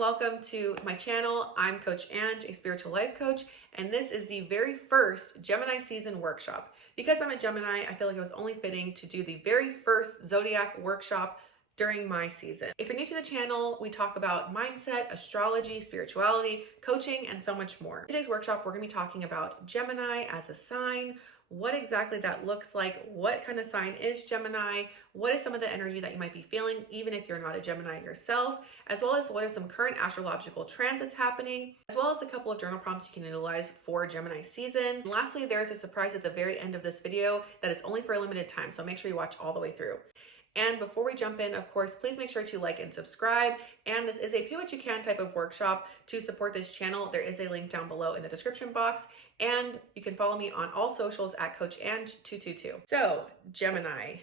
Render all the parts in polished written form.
welcome to my channel. I'm Coach Ange, a spiritual life coach, and this is the very first Gemini Season Workshop. Because I'm a Gemini, I feel like it was only fitting to do the very first zodiac workshop during my season. If you're new to the channel, we talk about mindset, astrology, spirituality, coaching, and so much more. In today's workshop, we're going to be talking about Gemini as a sign, what exactly that looks like, what kind of sign is Gemini, what is some of the energy that you might be feeling, even if you're not a Gemini yourself, as well as what are some current astrological transits happening, as well as a couple of journal prompts you can utilize for Gemini season. And lastly, there's a surprise at the very end of this video that it's only for a limited time, so make sure you watch all the way through. And before we jump in, of course, please make sure to like and subscribe. And this is a pay what you can type of workshop. To support this channel, there is a link down below in the description box. And you can follow me on all socials at Coach Ange222. So Gemini,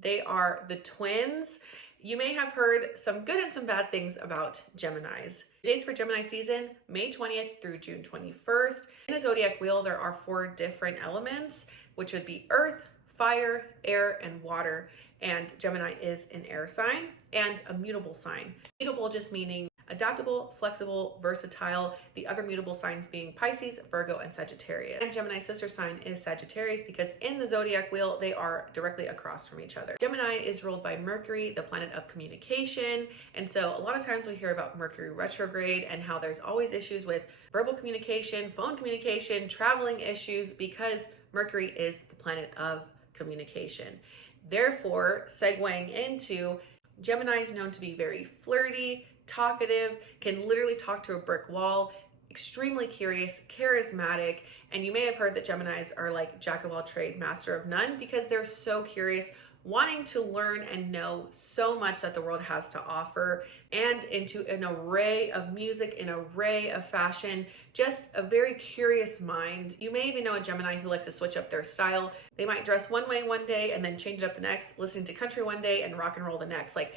they are the twins. You may have heard some good and some bad things about Geminis. Dates for Gemini season, May 20th through June 21st. In the zodiac wheel, there are 4 different elements, which would be earth, fire, air, and water. And Gemini is an air sign and a mutable sign. Mutable just meaning adaptable, flexible, versatile. The other mutable signs being Pisces, Virgo, and Sagittarius. And Gemini's sister sign is Sagittarius because in the zodiac wheel, they are directly across from each other. Gemini is ruled by Mercury, the planet of communication. And so a lot of times we hear about Mercury retrograde and how there's always issues with verbal communication, phone communication, traveling issues because Mercury is the planet of communication. Therefore, segueing into Gemini is known to be very flirty, talkative, can literally talk to a brick wall, extremely curious, charismatic, and you may have heard that Geminis are like jack of all trades, master of none because they're so curious, wanting to learn and know so much that the world has to offer, and into an array of music, an array of fashion, just a very curious mind. You may even know a Gemini who likes to switch up their style. They might dress one way one day and then change it up the next, listening to country one day and rock and roll the next. Like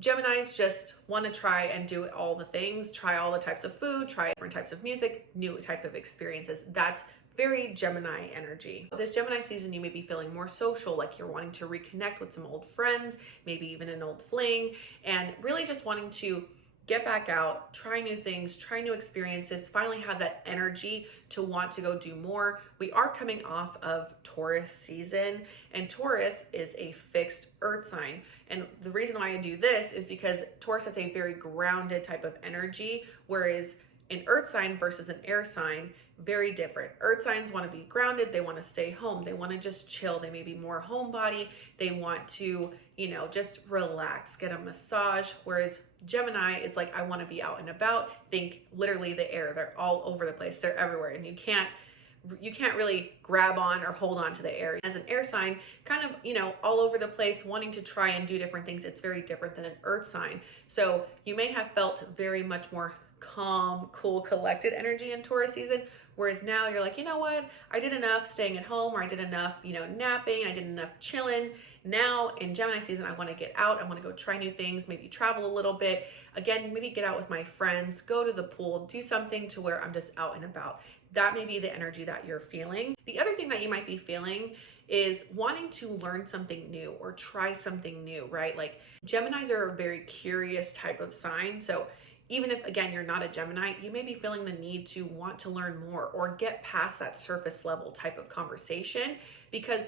Geminis just want to try and do all the things, try all the types of food, try different types of music, new type of experiences. That's very Gemini energy. This Gemini season, you may be feeling more social, like you're wanting to reconnect with some old friends, maybe even an old fling, and really just wanting to get back out, try new things, try new experiences, finally have that energy to want to go do more. We are coming off of Taurus season, and Taurus is a fixed earth sign. And the reason why I do this is because Taurus has a very grounded type of energy, whereas an earth sign versus an air sign, very different. Earth signs want to be grounded. They want to stay home. They want to just chill. They may be more homebody. They want to, just relax, get a massage. Whereas Gemini is like, I want to be out and about. Think literally the air. They're all over the place. They're everywhere. And you can't really grab on or hold on to the air. As an air sign, kind of, all over the place, wanting to try and do different things. It's very different than an earth sign. So you may have felt very much more calm, cool, collected energy in Taurus season. Whereas now you're like, you know what? I did enough staying at home, or I did enough, napping. I did enough chilling. Now in Gemini season, I want to get out. I want to go try new things, maybe travel a little bit. Again, maybe get out with my friends, go to the pool, do something to where I'm just out and about. That may be the energy that you're feeling. The other thing that you might be feeling is wanting to learn something new or try something new, right? Like Geminis are a very curious type of sign. So even if, again, you're not a Gemini, you may be feeling the need to want to learn more or get past that surface level type of conversation, because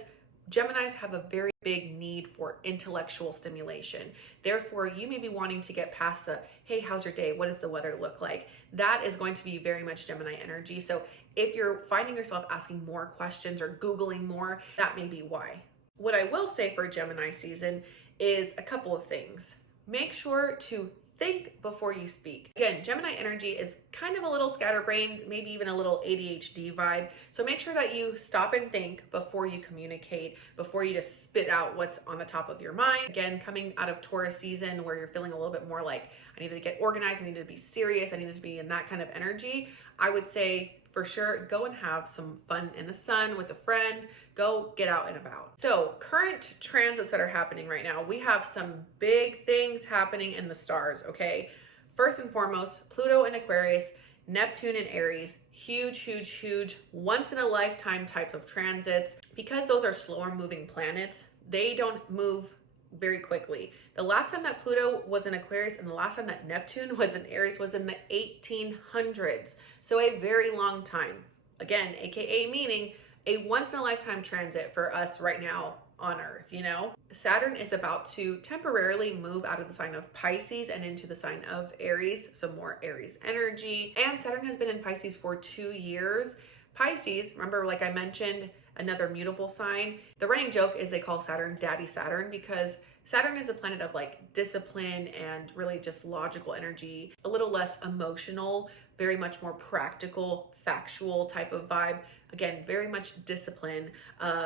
Geminis have a very big need for intellectual stimulation. Therefore, you may be wanting to get past the, hey, how's your day? What does the weather look like? That is going to be very much Gemini energy. So if you're finding yourself asking more questions or Googling more, that may be why. What I will say for Gemini season is a couple of things. Make sure to think before you speak. Again, Gemini energy is kind of a little scatterbrained, maybe even a little ADHD vibe. So make sure that you stop and think before you communicate, before you just spit out what's on the top of your mind. Again, coming out of Taurus season where you're feeling a little bit more like, I need to get organized, I need to be serious, I need to be in that kind of energy. I would say for sure, go and have some fun in the sun with a friend, go get out and about. So current transits that are happening right now, we have some big things happening in the stars, okay? First and foremost, Pluto in Aquarius, Neptune in Aries, huge, once in a lifetime type of transits. Because those are slower moving planets, they don't move very quickly. The last time that Pluto was in Aquarius and the last time that Neptune was in Aries was in the 1800s. So a very long time. Again, AKA meaning a once in a lifetime transit for us right now on Earth, you know? Saturn is about to temporarily move out of the sign of Pisces and into the sign of Aries, some more Aries energy. And Saturn has been in Pisces for 2 years. Pisces, remember, like I mentioned, another mutable sign. The running joke is they call Saturn Daddy Saturn because Saturn is a planet of like discipline and really just logical energy, a little less emotional, very much more practical, factual type of vibe. Again, very much discipline,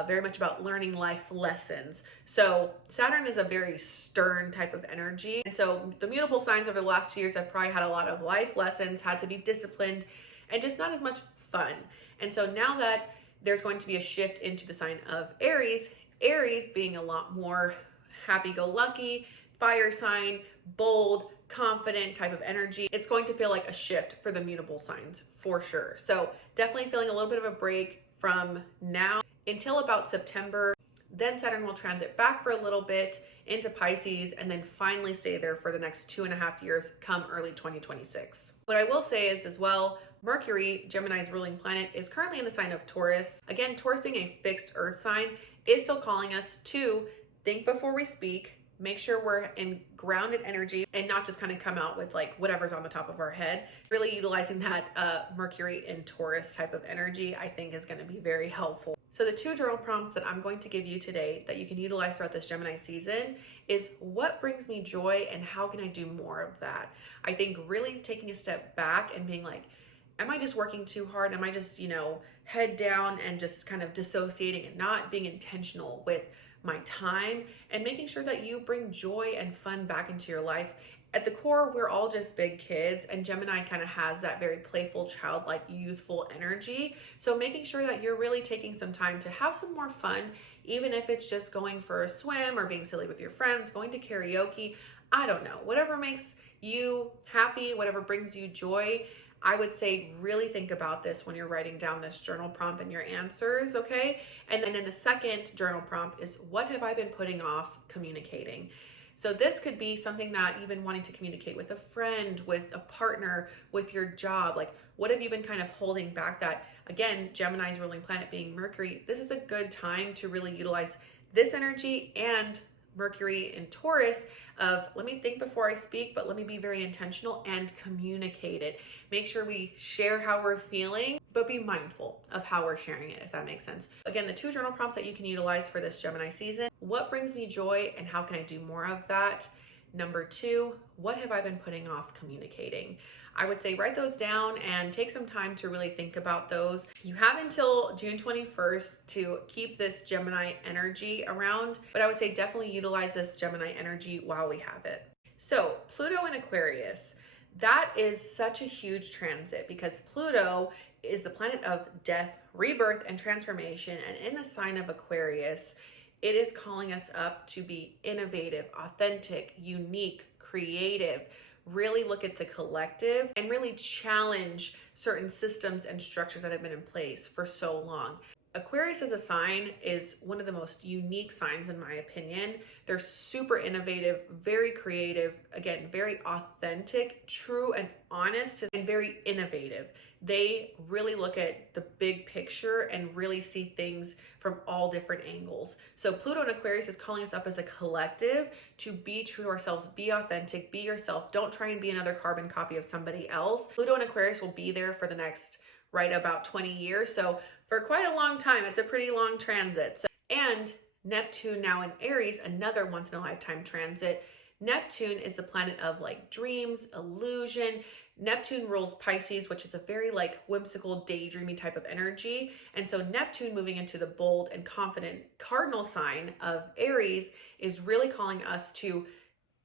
very much about learning life lessons. So Saturn is a very stern type of energy. And so the mutable signs over the last 2 years have probably had a lot of life lessons, had to be disciplined, and just not as much fun. And so now that there's going to be a shift into the sign of Aries, Aries being a lot more happy-go-lucky, fire sign, bold, confident type of energy, it's going to feel like a shift for the mutable signs for sure. So definitely feeling a little bit of a break from now until about September. Then Saturn will transit back for a little bit into Pisces and then finally stay there for the next 2.5 years come early 2026. What I will say is as well, Mercury, Gemini's ruling planet, is currently in the sign of Taurus. Again, Taurus being a fixed earth sign is still calling us to think before we speak, make sure we're in grounded energy and not just kind of come out with like whatever's on the top of our head. Really utilizing that Mercury in Taurus type of energy, I think is going to be very helpful. So the 2 journal prompts that I'm going to give you today that you can utilize throughout this Gemini season is what brings me joy and how can I do more of that? I think really taking a step back and being like, am I just working too hard? Am I just, head down and just kind of dissociating and not being intentional with my time and making sure that you bring joy and fun back into your life? At the core, we're all just big kids, and Gemini kind of has that very playful, childlike, youthful energy. So making sure that you're really taking some time to have some more fun, even if it's just going for a swim or being silly with your friends, going to karaoke, I don't know, whatever makes you happy, whatever brings you joy. I would say really think about this when you're writing down this journal prompt and your answers, okay? And then the second journal prompt is, what have I been putting off communicating? So this could be something that you've been wanting to communicate with a friend, with a partner, with your job. Like, what have you been kind of holding back that, again, Gemini's ruling planet being Mercury, this is a good time to really utilize this energy and Mercury in Taurus of let me think before I speak, but let me be very intentional and communicate it. Make sure we share how we're feeling, but be mindful of how we're sharing it, if that makes sense. Again, the 2 journal prompts that you can utilize for this Gemini season: what brings me joy and how can I do more of that? Number 2, what have I been putting off communicating? I would say write those down and take some time to really think about those. You have until June 21st to keep this Gemini energy around, but I would say definitely utilize this Gemini energy while we have it. So Pluto in Aquarius, that is such a huge transit because Pluto is the planet of death, rebirth, and transformation. And in the sign of Aquarius, it is calling us up to be innovative, authentic, unique, creative, really look at the collective and really challenge certain systems and structures that have been in place for so long. Aquarius as a sign is one of the most unique signs in my opinion. They're super innovative, very creative, again, very authentic, true and honest, and very innovative. They really look at the big picture and really see things from all different angles. So Pluto in Aquarius is calling us up as a collective to be true to ourselves, be authentic, be yourself. Don't try and be another carbon copy of somebody else. Pluto in Aquarius will be there for the next, right about 20 years. So for quite a long time, it's a pretty long transit. And Neptune now in Aries, another once in a lifetime transit. Neptune is the planet of like dreams, illusion. Neptune rules Pisces, which is a very like whimsical, daydreamy type of energy. And so Neptune moving into the bold and confident cardinal sign of Aries is really calling us to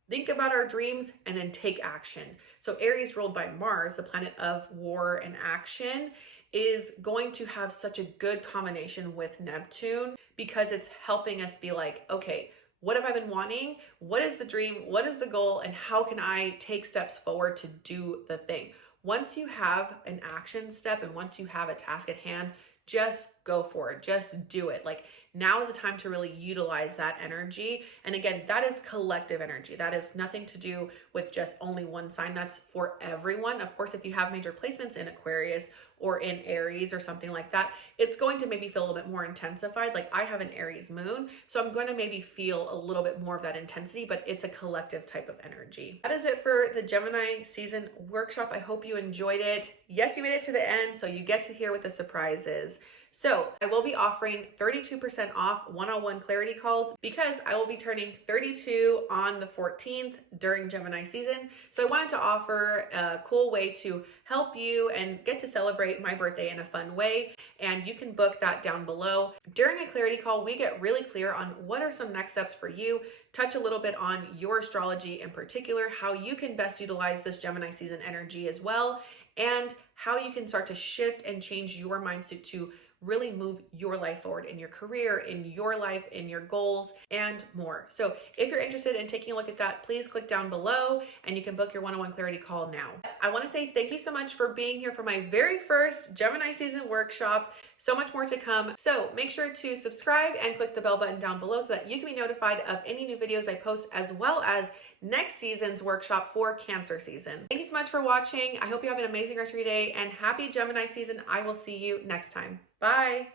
think about our dreams and then take action. So Aries, ruled by Mars, the planet of war and action, is going to have such a good combination with Neptune because it's helping us be like, okay, what have I been wanting? What is the dream? What is the goal? And how can I take steps forward to do the thing? Once you have an action step and once you have a task at hand, just go for it. Just do it. Like, now is the time to really utilize that energy. And again, that is collective energy. That is nothing to do with just only one sign. That's for everyone. Of course, if you have major placements in Aquarius or in Aries or something like that, it's going to maybe feel a little bit more intensified. Like I have an Aries moon, so I'm going to maybe feel a little bit more of that intensity, but it's a collective type of energy. That is it for the Gemini season workshop. I hope you enjoyed it. Yes, you made it to the end, so you get to hear what the surprise is. So I will be offering 32% off one-on-one clarity calls because I will be turning 32 on the 14th during Gemini season. So I wanted to offer a cool way to help you and get to celebrate my birthday in a fun way. And you can book that down below. During a clarity call, we get really clear on what are some next steps for you, touch a little bit on your astrology in particular, how you can best utilize this Gemini season energy as well, and how you can start to shift and change your mindset to really move your life forward in your career, in your life, in your goals, and more. So if you're interested in taking a look at that, please click down below and you can book your one-on-one clarity call now. I want to say thank you so much for being here for my very first Gemini season workshop. So much more to come. So make sure to subscribe and click the bell button down below so that you can be notified of any new videos I post, as well as next season's workshop for Cancer season. Thank you so much for watching. I hope you have an amazing rest of your day, and happy Gemini season. I will see you next time. Bye.